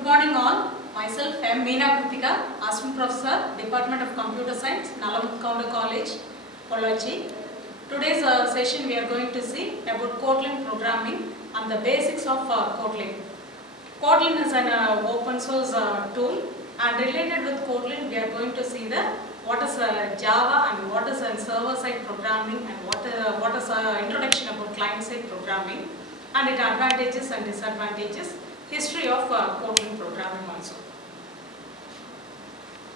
Good morning all. Myself M. Meena Kritika, Assistant Professor, Department of Computer Science, Nalamutkaunda College, Pollachi. Today's session we are going to see about Kotlin programming and the basics of Kotlin. Kotlin is an open source tool, and related with Kotlin we are going to see what is Java and what is server-side programming and what is introduction about client-side programming and its advantages and disadvantages, history of Kotlin programming also.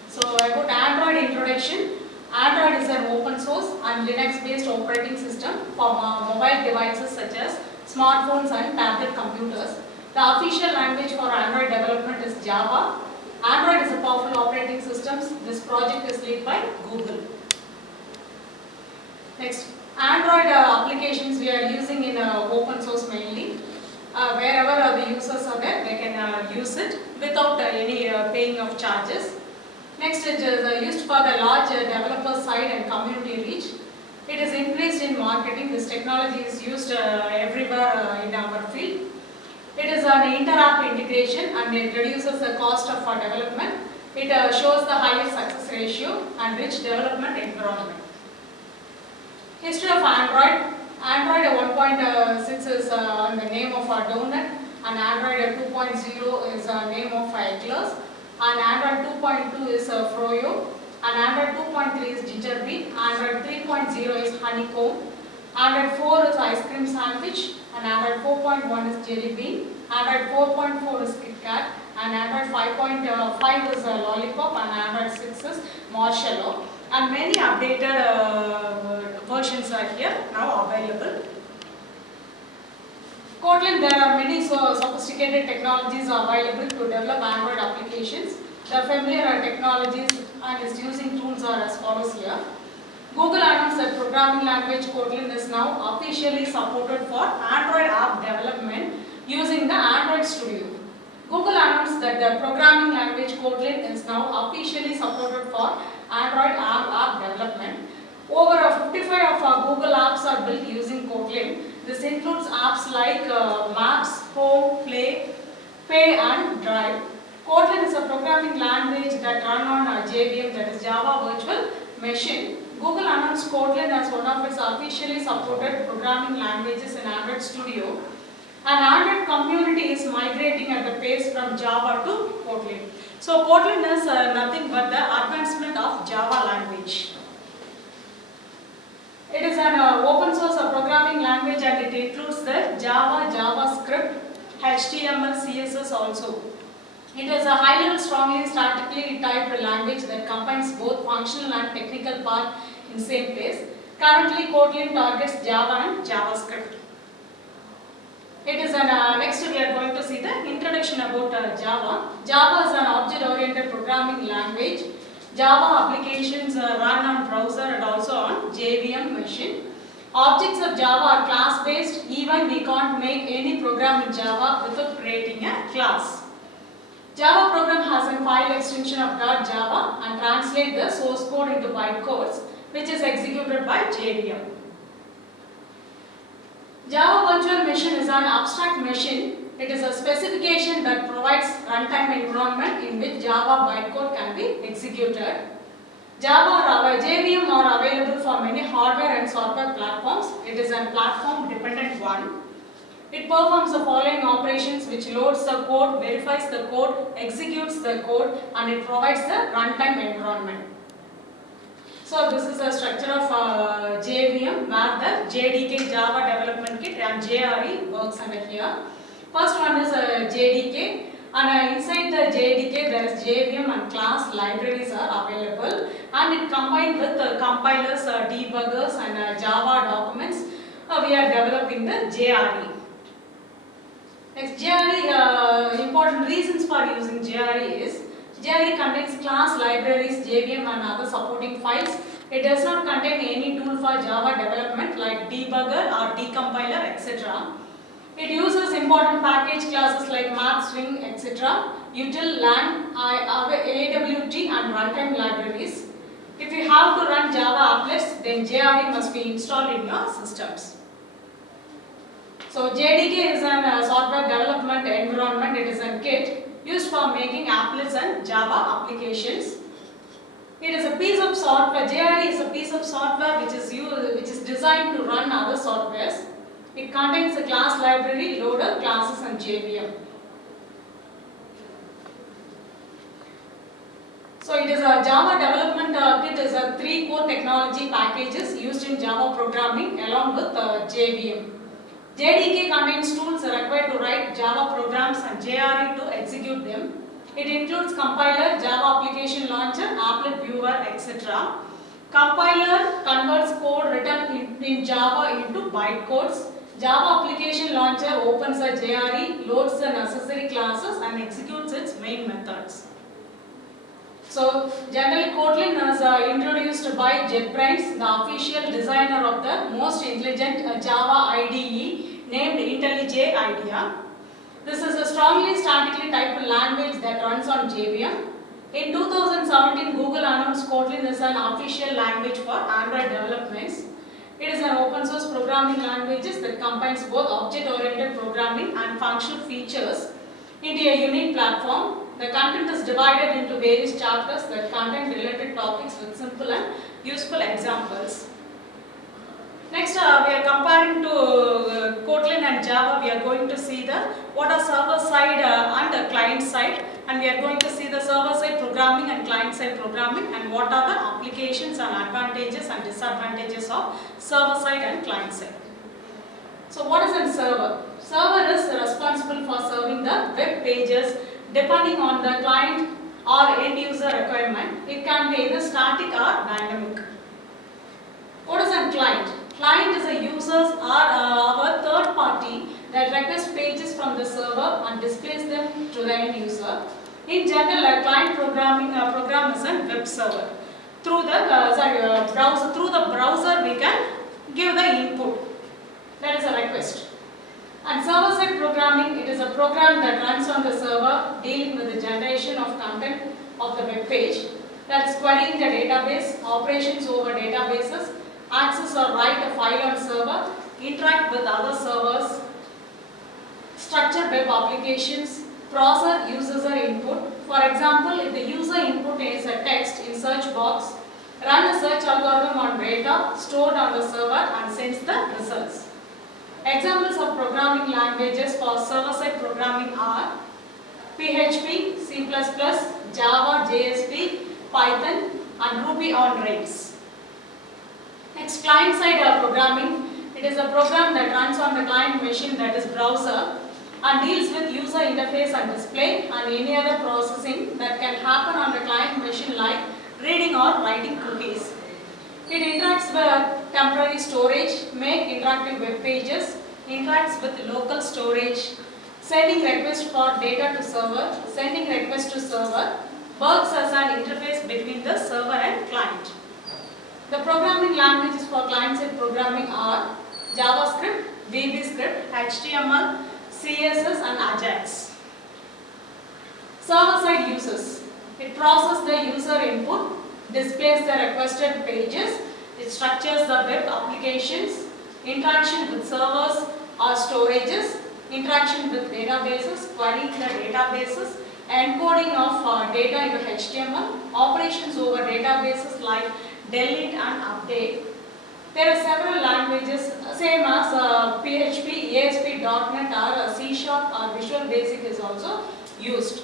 So about Android introduction. Android is an open source and Linux-based operating system for mobile devices such as smartphones and tablet computers. The official language for Android development is Java. Android is a powerful operating system. This project is led by Google. Next, Android applications we are using in open source mainly. Wherever the users are there, they can use it without any paying of charges. Next, it is used for the large developer side and community reach. It is increased in marketing. This technology is used everywhere in our field. It is an inter-app integration and it reduces the cost of development. It shows the higher success ratio and rich development environment. History of Android. Android 1.6 is the name of our donut, and Android 2.0 is the name of Eclairs, and Android 2.2 is Froyo, and Android 2.3 is Gingerbread, Android 3.0 is Honeycomb, Android 4 is Ice Cream Sandwich, and Android 4.1 is Jelly Bean, Android 4.4 is Kit Kat, and Android 5.5 is Lollipop, and Android 6 is Marshmallow. And many updated versions are here now available. Kotlin, there are many sophisticated technologies available to develop Android applications. The familiar technologies and its using tools are as follows here. Google announced that programming language Kotlin is now officially supported for Android app development using the Android Studio. Google announced that the programming language Kotlin is now officially supported for Android app development. Over 55 of our Google apps are built using Kotlin. This includes apps like Maps, Home, Play, Pay and Drive. Kotlin is a programming language that runs on JVM, that is Java Virtual Machine. Google announced Kotlin as one of its officially supported programming languages in Android Studio. And Android community is migrating at the pace from Java to Kotlin. So Kotlin is nothing but the advancement of Java language. It is an open source programming language and it includes the Java, JavaScript, HTML, CSS also. It is a high-level, strongly statically typed language that combines both functional and technical part in the same place. Currently, Kotlin targets Java and JavaScript. It is next we are going to see the introduction about Java. Java is an object-oriented programming language. Java applications run on browser and also on JVM machine. Objects of Java are class-based. Even we can't make any program in Java without creating a class. Java program has a file extension of .java and translate the source code into bytecodes, which is executed by JVM. Java Virtual Machine is an abstract machine. It is a specification that provides runtime environment in which Java bytecode can be executed. Java or JVM are available for many hardware and software platforms. It is a platform dependent one. It performs the following operations, which loads the code, verifies the code, executes the code, and it provides the runtime environment. So this is the structure of JVM, where the JDK Java Development Kit and JRE works under here. First one is JDK, and inside the JDK there is JVM and class libraries are available, and it combined with compilers, debuggers and Java documents. We are developing the JRE. Next, JRE, important reasons for using JRE is JRE contains class libraries, JVM and other supporting files. It does not contain any tool for Java development like debugger or decompiler, etc. It uses important package classes like math, swing, etc. util, lang, AWT and runtime libraries. If you have to run Java applets, then JRE must be installed in your systems. So JDK is a software development environment. It is a kit used for for making applets and Java applications. It is a piece of software. JRE is a piece of software which is designed to run other softwares. It contains a class library, loader, classes, and JVM. So it is a Java development kit is a 3 core technology packages used in Java programming along with JVM. JDK contains tools required to write Java programs and JRE to execute them. It includes compiler, Java application launcher, applet viewer, etc. Compiler converts code written in Java into bytecodes. Java application launcher opens a JRE, loads the necessary classes and executes its main methods. So, generally Kotlin is introduced by JetBrains, the official designer of the most intelligent Java IDE named IntelliJ IDEA. This is a strongly statically typed language that runs on JVM. In 2017, Google announced Kotlin as an official language for Android developments. It is an open source programming language that combines both object-oriented programming and functional features into a unique platform. The content is divided into various chapters that contain related topics with simple and useful examples. Next, we are comparing to Kotlin and Java. We are going to see what are server side and the client side, and we are going to see the server side programming and client side programming, and what are the applications and advantages and disadvantages of server side and client side. So, what is a server? Server is responsible for serving the web pages depending on the client or end user requirement. It can be either static or dynamic. What is a client? Client is a users or our third party that requests pages from the server and displays them to the end user. In general, a client program is a web server. Through the browser, we can give the input. That is a request. And server-side programming, it is a program that runs on the server dealing with the generation of content of the web page. That is querying the database, operations over databases, access or write a file on server, interact with other servers, structure web applications, process user input. For example, if the user input is a text in search box, run a search algorithm on data stored on the server and sends the results. Examples of programming languages for server-side programming are PHP, C++, Java, JSP, Python, and Ruby on Rails. Next, client-side programming. It is a program that runs on the client machine, that is browser, and deals with user interface and display and any other processing that can happen on the client machine, like reading or writing cookies. It interacts with temporary storage, make interactive web pages, interacts with local storage, sending requests for data to server, sending requests to server, works as an interface between the server and client. The programming languages for client-side programming are JavaScript, VBScript, HTML, CSS, and Ajax. Server-side uses. It processes the user input, displays the requested pages, it structures the web applications, interaction with servers or storages, interaction with databases, querying the databases, encoding of data into HTML, operations over databases like delete and update. There are several languages, same as PHP, ASP.NET or C# or Visual Basic is also used.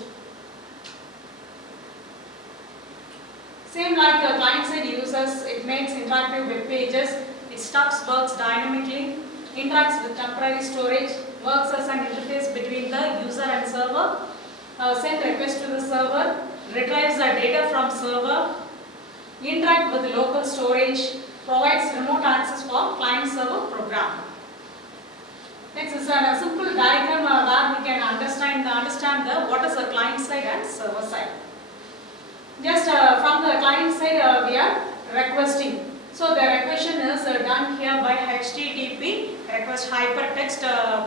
Same like client-side users, it makes interactive web pages, it stuffs works dynamically, interacts with temporary storage, works as an interface between the user and server, send requests to the server, retrieves the data from server, interact with local storage, provides remote access for client-server program. Next is a simple diagram where we can understand what is the client side and server side. Just from the client side we are requesting. So the requestion is done here by HTTP, request hypertext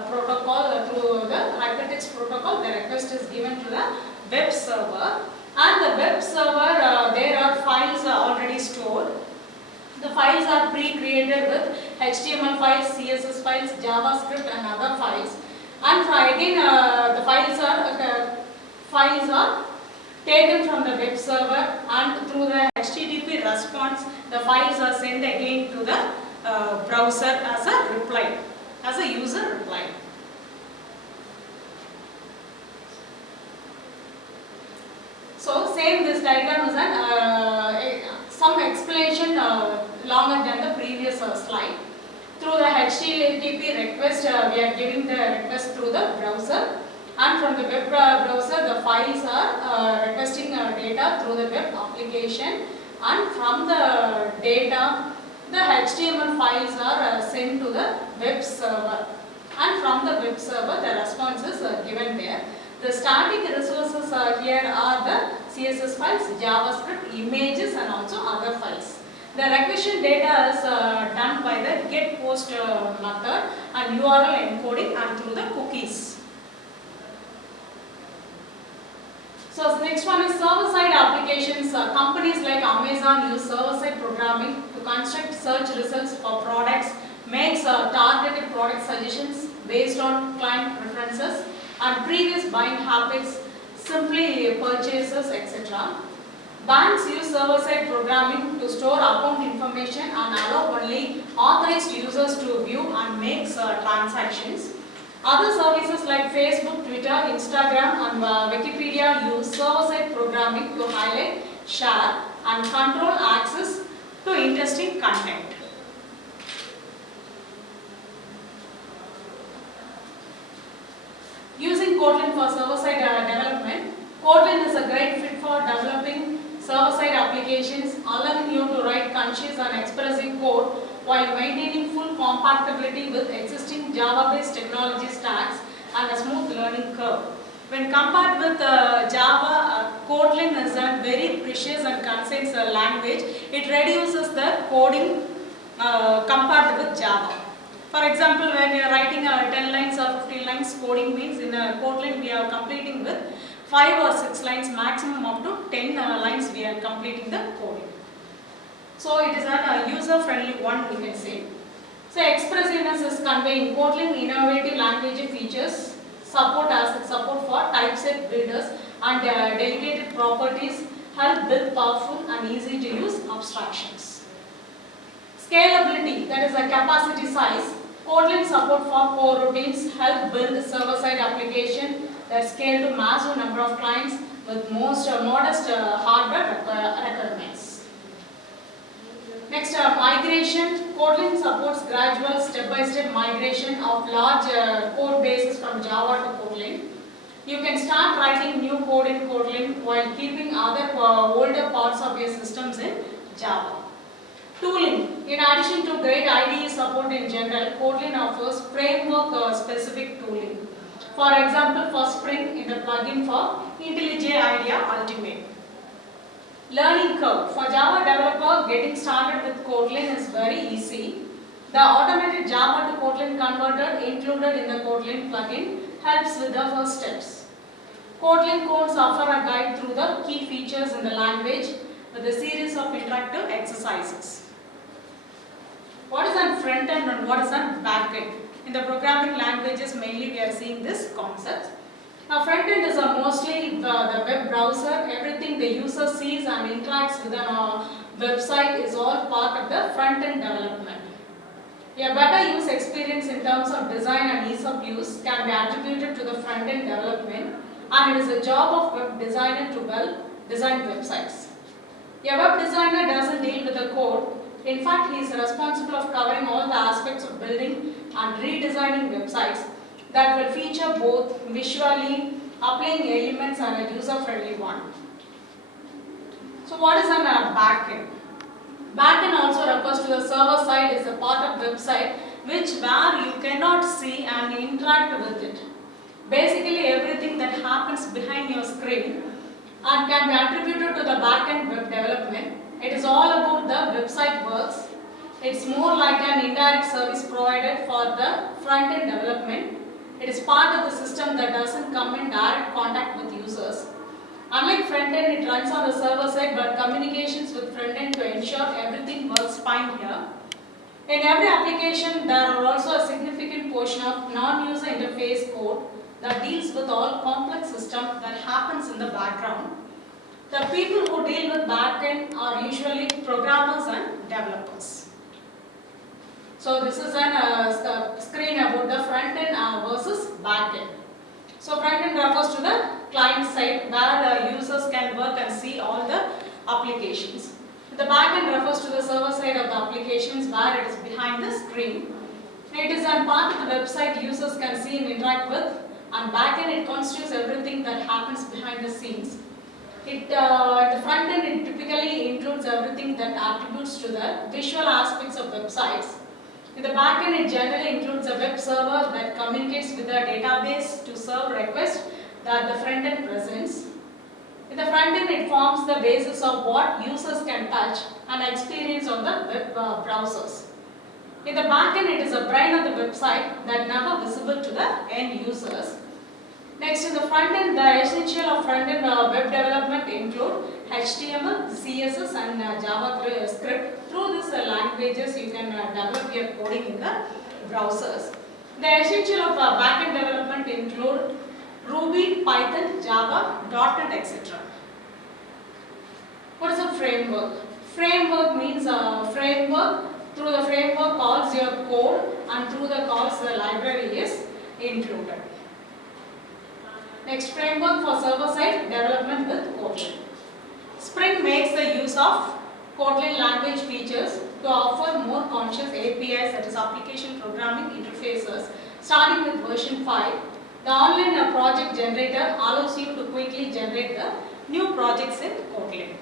protocol. Through the hypertext protocol, the request is given to the web server, and the web server there are files already stored. The files are pre-created with HTML files, CSS files, JavaScript and other files. And again the files are files are taken from the web server, and through the HTTP response, the files are sent again to the browser as a reply, as a user reply. So same, this diagram is some explanation longer than the previous slide. Through the HTTP request, we are giving the request through the browser, and from the web browser the files are requesting data through the web application, and from the data the HTML files are sent to the web server, and from the web server the response is given there. The static resources here are the CSS files, JavaScript, images, and also other files. The requisition data is done by the get post method and URL encoding and through the cookies. So next one is server-side applications. Companies like Amazon use server-side programming to construct search results for products, makes targeted product suggestions based on client preferences and previous buying habits, simply purchases, etc. Banks use server-side programming to store account information and allow only authorized users to view and make transactions. Other services like Facebook, Twitter, Instagram, and Wikipedia use server-side programming to highlight, share, and control access to interesting content. Using Kotlin for server-side development, Kotlin is a great fit for developing server-side applications, allowing you to write concise and expressive code while maintaining full compatibility with existing Java-based technology stacks and a smooth learning curve. When compared with Java, Kotlin is a very precious and concise language. It reduces the coding compared with Java. For example, when you are writing 10 lines or 15 lines coding means in Kotlin we are completing with 5 or 6 lines, maximum up to 10 lines we are completing the coding. So it is a user-friendly one, we can say. So expressiveness is conveying Kotlin innovative language features, support for typeset builders and delegated properties, help build powerful and easy to use abstractions. Scalability, that is a capacity size. Kotlin support for core routines, help build server-side application that scale to massive number of clients with most modest hardware requirements. Next, migration. Kotlin supports gradual step-by-step migration of large code bases from Java to Kotlin. You can start writing new code in Kotlin while keeping other older parts of your systems in Java. Tooling. In addition to great IDE support in general, Kotlin offers framework-specific tooling. For example, for Spring in the plugin for IntelliJ IDEA Ultimate. Learning curve. For Java developer, getting started with Kotlin is very easy. The automated Java to Kotlin converter included in the Kotlin plugin helps with the first steps. Kotlin codes offer a guide through the key features in the language with a series of interactive exercises. What is on front end and what is on back end? In the programming languages, mainly we are seeing this concept. Now, front end is mostly the web browser. Everything the user sees and interacts with a website is all part of the front end development. A better use experience in terms of design and ease of use can be attributed to the front end development, and it is a job of web designer to well design websites. A web designer doesn't deal with the code. In fact, he is responsible of covering all the aspects of building and redesigning websites that will feature both visually appealing elements and a user-friendly one. So what is a backend? Backend also refers to the server side as a part of website where you cannot see and interact with it. Basically everything that happens behind your screen and can be attributed to the backend web development. It is all about the website works. It's more like an indirect service provided for the front-end development. It is part of the system that doesn't come in direct contact with users. Unlike front-end, it runs on the server side, but communications with front-end to ensure everything works fine here. In every application, there are also a significant portion of non-user interface code that deals with all complex systems that happens in the background. The people who deal with backend are usually programmers and developers. So this is a screen about the front end versus back end. So front end refers to the client side where the users can work and see all the applications. The back end refers to the server side of the applications where it is behind the screen. It is a part of the website users can see and interact with, and back end it constitutes everything that happens behind the scenes. The front end it typically includes everything that attributes to the visual aspects of websites. In the back end, it generally includes a web server that communicates with the database to serve requests that the front end presents. In the front end, it forms the basis of what users can touch and experience on the web browsers. In the back end, it is a brain of the website that never visible to the end users. Next, in the front end, the essential of front end web development include HTML, CSS and JavaScript. Through these languages, you can develop your coding in the browsers. The essential of backend development include Ruby, Python, Java, .NET, etc. What is a framework? Framework means a framework. Through the framework calls your code, and through the calls the library is included. Next, framework for server-side development with Kotlin. Spring makes the use of Kotlin language features to offer more conscious APIs, that is application programming interfaces, starting with version 5. The online project generator allows you to quickly generate the new projects in Kotlin.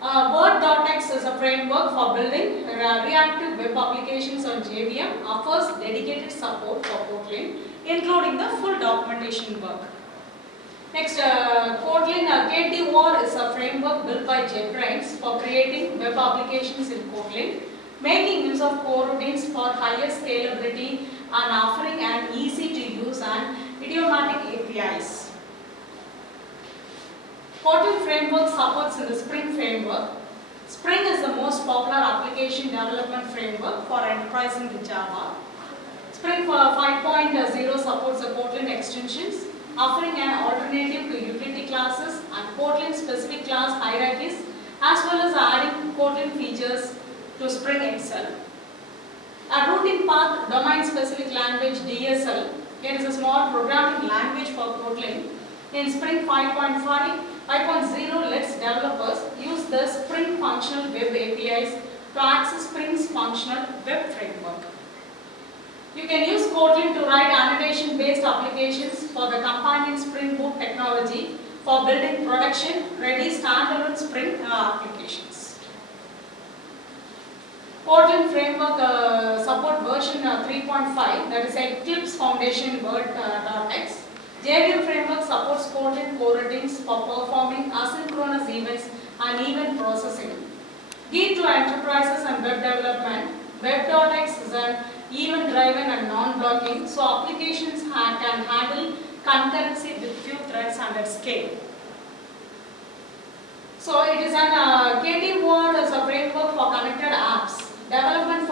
Word.x is a framework for building reactive web applications on JVM, offers dedicated support for Kotlin, including the full documentation work. Next, Kotlin KTOR is a framework built by JetBrains for creating web applications in Kotlin, making use of coroutines for higher scalability and offering an easy to use and idiomatic APIs. Kotlin framework supports in the Spring framework. Spring is the most popular application development framework for enterprising with Java. Spring 5.0 supports the Kotlin extensions, offering an alternative to utility classes and Kotlin specific class hierarchies, as well as adding Kotlin features to Spring itself. A routing path domain specific language DSL, it is a small programming language for Kotlin. In Spring 5.0 lets developers use the Spring functional web APIs to access Spring's functional web framework. You can use Kotlin to write annotation-based applications for the companion Spring Boot technology for building production-ready standalone Spring applications. Kotlin framework support version 3.5, that is Eclipse Foundation Word.x. JVM framework supports Kotlin coroutines for performing asynchronous events and event processing. Geared to enterprises and web development, Web.x is an event-driven and non-blocking, so applications can handle concurrency with few threads and at scale. So it is an KTOR is a framework for connected apps. Development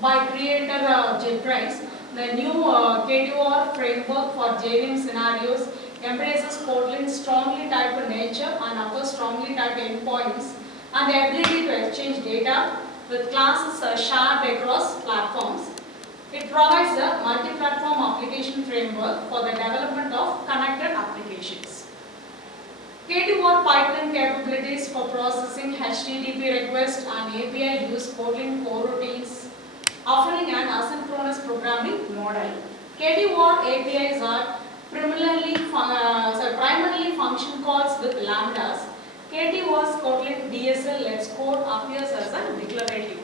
by creator JetBrains. The new KTOR framework for JVM scenarios embraces Kotlin's strongly typed nature and offers strongly typed endpoints and the ability to exchange data with classes shared across platforms. It provides a multi-platform application framework for the development of connected applications. KTOR pipeline capabilities for processing HTTP requests and API use Kotlin coroutines, offering an asynchronous programming model. KTOR APIs are primarily function calls with lambdas. KTOR's Kotlin DSL lets code appears as a declarative.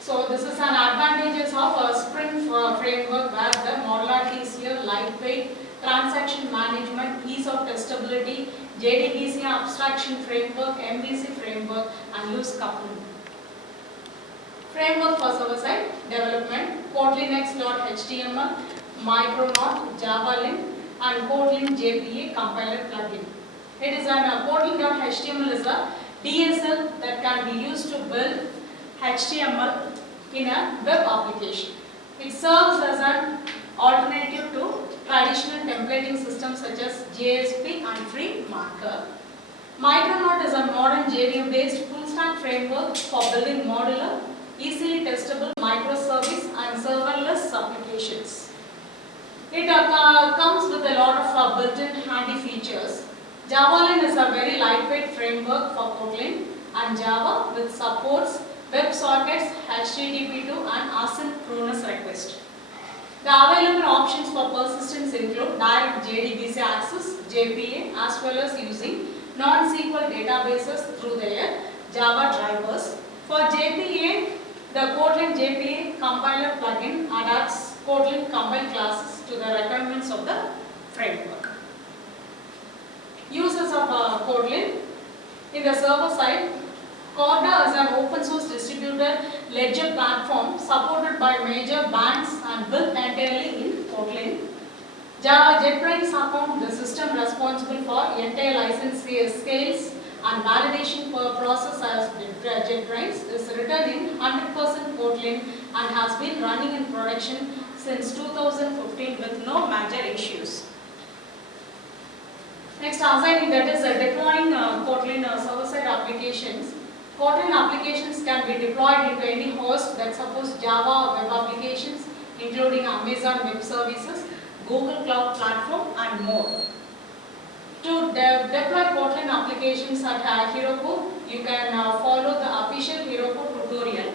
So this is an advantages of a Spring framework where the modularity is here, lightweight, transaction management, ease of testability, JDBC abstraction framework, MVC framework and loose coupling. Framework for server-side development, KotlinX.html, Micronaut, JavaLin and Kotlin JPA compiler plugin. It is an Kotlin.html is a DSL that can be used to build HTML in a web application. It serves as an alternative to traditional templating systems such as JSP and Free Marker. Micronaut is a modern JVM-based full-stack framework for building modular, easily testable microservice and serverless applications. It comes with a lot of built-in handy features. Javaline is a very lightweight framework for Kotlin and Java, which supports WebSockets, HTTP2 and asynchronous request. The available options for persistence include direct JDBC access, JPA, as well as using non-SQL databases through their Java drivers. For JPA, the Kotlin JPA compiler plugin adapts Kotlin compile classes to the requirements of the framework. Uses of Kotlin. In the server side, Corda is an open source distributed ledger platform supported by major banks and built entirely in Kotlin. Java JetBrains account, the system responsible for entire license scales and validation process as JetBrains, is written in 100% Kotlin and has been running in production since 2015 with no major issues. Next, assigning, that is deploying Kotlin server-side applications. Kotlin applications can be deployed into any host that supports Java web applications, including Amazon Web Services, Google Cloud Platform, and more. To deploy Kotlin applications at Heroku, you can follow the official Heroku tutorial.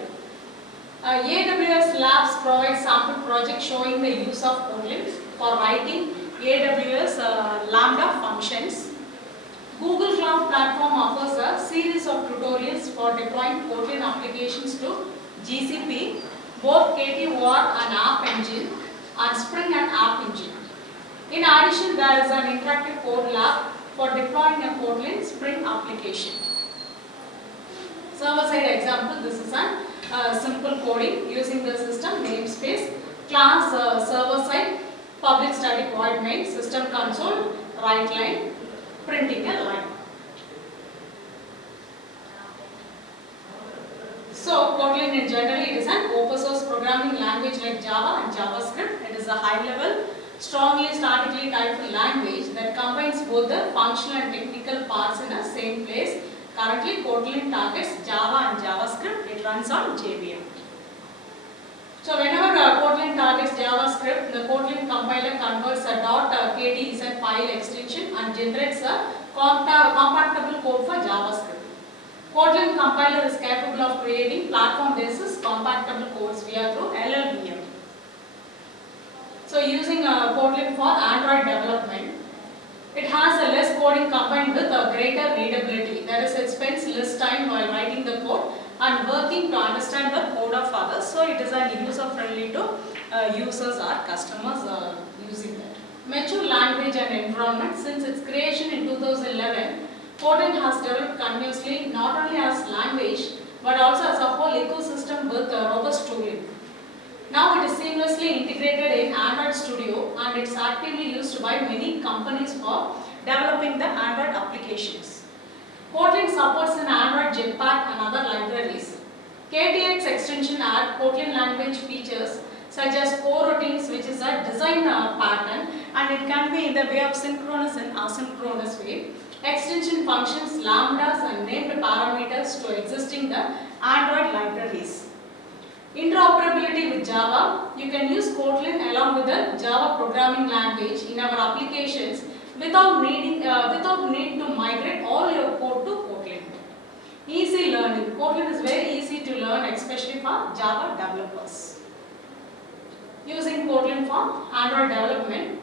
AWS Labs provides sample project showing the use of Kotlin for writing AWS Lambda functions. Google Cloud Platform offers a series of tutorials for deploying Kotlin applications to GCP, both KTOR and App Engine, and Spring and App Engine. In addition, there is an interactive code lab for deploying a Kotlin Spring application. Server-side example, this is a simple coding using the system namespace, class server-side, public static void main, system console, write line, printing a line. So, Kotlin in general, it is an open source programming language like Java and JavaScript. It is a high-level, strongly statically typed language that combines both the functional and technical parts in a same place. Currently, Kotlin targets Java and JavaScript. It runs on JVM. So, whenever Kotlin targets JavaScript, the Kotlin compiler converts a .kdz file extension and generates a compactable code for JavaScript. Kotlin compiler is capable of creating platform-basis compactable codes via through LLVM. So, using Kotlin for Android development, it has a less coding combined with a greater readability. That is, it spends less time while writing the code and working to understand the code of others. So, it is an user-friendly to users or customers using that. Mature language and environment. Since its creation in 2011, Kotlin has developed continuously not only as language but also as a whole ecosystem with robust tooling. Now it is seamlessly integrated in Android Studio and it is actively used by many companies for developing the Android applications. Kotlin supports an Android Jetpack and other libraries. KTX extension adds Kotlin language features such as coroutines, which is a design pattern, and it can be in the way of synchronous and asynchronous way. Extension functions, lambdas and named parameters to existing the Android libraries. Interoperability with Java. You can use Kotlin along with the Java programming language in our applications without need to migrate all your code to Kotlin. Easy learning. Kotlin is very easy to learn, especially for Java developers. Using Kotlin for Android development.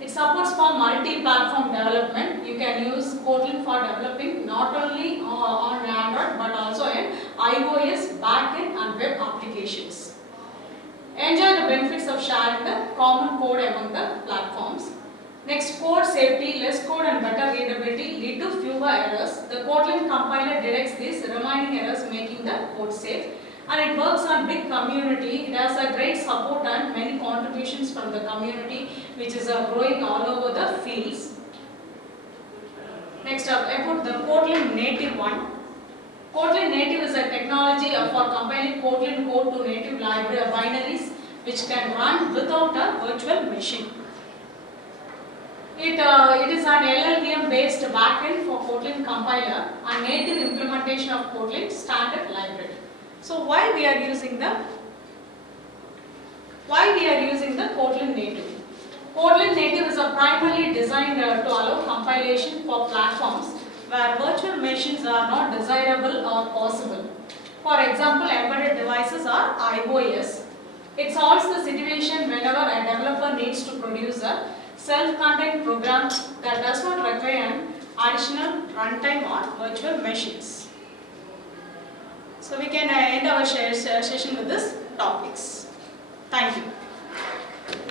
It supports for multi-platform development. You can use Kotlin for developing not only on Android but also in iOS, backend and web applications. Enjoy the benefits of sharing the common code among the platforms. Next, code safety. Less code and better readability lead to fewer errors. The Kotlin compiler detects these remaining errors, making the code safe. And it works on big community. It has a great support and many contributions from the community, which is growing all over the fields. Next up, about the Kotlin native one. Kotlin native is a technology for compiling Kotlin code to native library binaries, which can run without a virtual machine. It is an LLVM based backend for Kotlin compiler and native implementation of Kotlin standard library. So why we are using the Kotlin native? Kotlin native is primarily designed to allow compilation for platforms where virtual machines are not desirable or possible. For example, embedded devices or iOS. It solves the situation whenever a developer needs to produce a self-contained program that does not require an additional runtime on virtual machines. So we can end our session with these topics. Thank you.